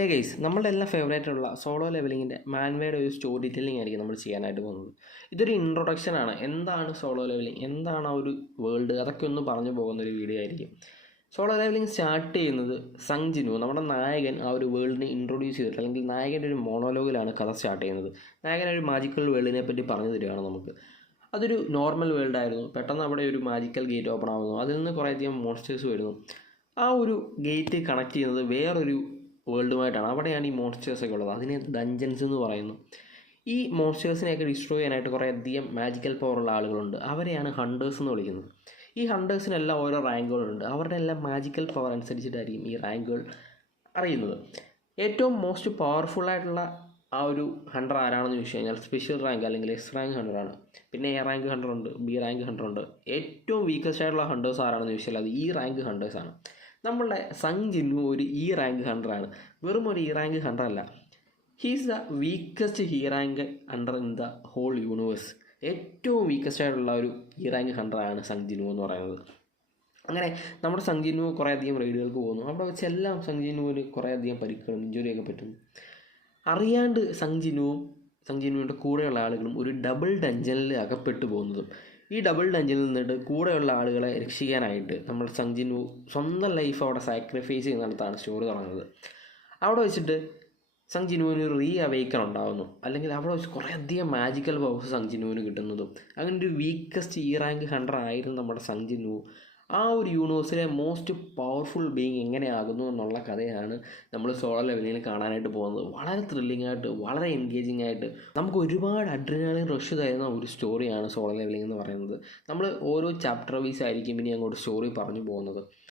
Hey guys, നമ്മളുടെ എല്ലാം favourite ഉള്ള സോളോ ലെവലിങ്ങിൻ്റെ മാൻവേയുടെ ഒരു സ്റ്റോറി ടെല്ലിംഗ് ആയിരിക്കും നമ്മൾ ചെയ്യാനായിട്ട് പോകുന്നത്. ഇതൊരു ഇൻട്രൊഡക്ഷനാണ്. എന്താണ് സോളോ ലെവലിംഗ്, എന്താണ് ആ ഒരു വേൾഡ്, അതൊക്കെ ഒന്ന് പറഞ്ഞു പോകുന്നൊരു വീഡിയോ ആയിരിക്കും. സോളോ ലെവലിംഗ് സ്റ്റാർട്ട് ചെയ്യുന്നത് സങ് ജിൻവോ, നമ്മുടെ നായകൻ ആ ഒരു വേൾഡിനെ ഇൻട്രൊഡ്യൂസ് ചെയ്തിട്ട്, അല്ലെങ്കിൽ നായകൻ്റെ ഒരു മോണോലോഗിലാണ് കഥ സ്റ്റാർട്ട് ചെയ്യുന്നത്. നായകൻ ഒരു മാജിക്കൽ വേൾഡിനെ പറ്റി പറഞ്ഞു തരികയാണ് നമുക്ക്. അതൊരു നോർമൽ വേൾഡായിരുന്നു. പെട്ടെന്ന് അവിടെ ഒരു മാജിക്കൽ ഗേറ്റ് ഓപ്പൺ ആവുന്നു. അതിൽ നിന്ന് കുറേയധികം മോൺസ്റ്റേഴ്സ് വരുന്നു. ആ ഒരു ഗേറ്റ് കണക്ട് ചെയ്യുന്നത് വേറൊരു വേൾഡുമായിട്ടാണ്. അവിടെയാണ് ഈ മോൺസ്റ്റേഴ്സൊക്കെ ഉള്ളത്. അതിനെ ഡഞ്ചൻസ് എന്ന് പറയുന്നു. ഈ മോൺസ്റ്റേഴ്സിനെയൊക്കെ ഡിസ്ട്രോയ് ചെയ്യാനായിട്ട് കുറേയധികം മാജിക്കൽ പവറുള്ള ആളുകളുണ്ട്. അവരെയാണ് ഹണ്ടേഴ്സ് എന്ന് വിളിക്കുന്നത്. ഈ ഹണ്ടേഴ്സിനെല്ലാം ഓരോ റാങ്കുകളുണ്ട്. അവരുടെ എല്ലാം മാജിക്കൽ പവർ അനുസരിച്ചിട്ടായിരിക്കും ഈ റാങ്കുകൾ അറിയുന്നത്. ഏറ്റവും മോസ്റ്റ് പവർഫുള്ളായിട്ടുള്ള ആ ഒരു ഹണ്ടർ ആരാണെന്ന് ചോദിച്ചു കഴിഞ്ഞാൽ സ്പെഷ്യൽ റാങ്ക് അല്ലെങ്കിൽ എസ് റാങ്ക് ഹണ്ടറാണ്. പിന്നെ എ റാങ്ക് ഹണ്ടർ ഉണ്ട്, ബി റാങ്ക് ഹണ്ടർ ഉണ്ട്. ഏറ്റവും വീക്കസ്റ്റ് ആയിട്ടുള്ള ഹണ്ടേഴ്സ് ആരാണെന്ന് ചോദിച്ചാൽ അത് ഇ റാങ്ക് ഹണ്ടേഴ്സാണ്. നമ്മളുടെ സങ് ജിൻവോ ഒരു ഇ റാങ്ക് ഹണ്ടറാണ്. വെറും ഒരു ഇ റാങ്ക് ഹണ്ടർ അല്ല, he's the weakest E rank hunter in the whole universe. ഏറ്റവും വീക്കസ്റ്റ് ആയിട്ടുള്ള ഒരു ഇ റാങ്ക് ഹണ്ടറാണ് സങ് ജിൻവോ എന്ന് പറയുന്നത്. അങ്ങനെ നമ്മുടെ സങ് ജിൻവോ കുറേയധികം റെയ്ഡുകൾക്ക് പോകുന്നു. അവിടെ വെച്ചെല്ലാം സങ് ജിൻവോന് കുറേയധികം പരിക്കുകളും ഇഞ്ചുറിയൊക്കെ പറ്റുന്നു. അറിയാണ്ട് സങ് ജിൻവോയുടെ കൂടെയുള്ള ആളുകളും ഒരു ഡബിൾ ഡഞ്ചനിൽ അകപ്പെട്ടു പോകുന്നതും. ഈ ഡബിൾ ഡഞ്ചനിൽ നിന്നിട്ട് കൂടെയുള്ള ആളുകളെ രക്ഷിക്കാനായിട്ട് നമ്മൾ സങ് ജിൻവോ സ്വന്തം ലൈഫ് അവിടെ സാക്രിഫൈസ് ചെയ്യുന്നിടത്താണ് സ്റ്റോറി തുടങ്ങുന്നത്. അവിടെ വെച്ചിട്ട് സങ് ജിൻവോന് ഒരു റീ അവേക്കൺ ഉണ്ടാകുന്നു. അല്ലെങ്കിൽ അവിടെ വെച്ച് കുറേയധികം മാജിക്കൽ പവേഴ്സ് സങ് ജിൻവോന് കിട്ടുന്നതും. അങ്ങനെ ഒരു വീക്കസ്റ്റ് ഇ റാങ്ക് ഹണ്ടർ ആയിരുന്നു നമ്മുടെ സങ് ജിൻവോ. ആ ഒരു യൂണിവേഴ്സിലെ മോസ്റ്റ് പവർഫുൾ ബീയിങ് എങ്ങനെയാകുന്നു എന്നുള്ള കഥയാണ് നമ്മൾ സോളോ ലെവലിങ്ങിൽ കാണാനായിട്ട് പോകുന്നത്. വളരെ ത്രില്ലിംഗ് ആയിട്ട്, വളരെ എൻഗേജിങ് ആയിട്ട്, നമുക്ക് ഒരുപാട് അഡ്രിനാലിൻ റഷ് തരുന്ന ഒരു സ്റ്റോറിയാണ് സോളോ ലെവലിംഗ് എന്ന് പറയുന്നത്. നമ്മൾ ഓരോ ചാപ്റ്റർ വൈസ് ആയിരിക്കും ഇനി അങ്ങോട്ട് സ്റ്റോറി പറഞ്ഞു പോകുന്നത്.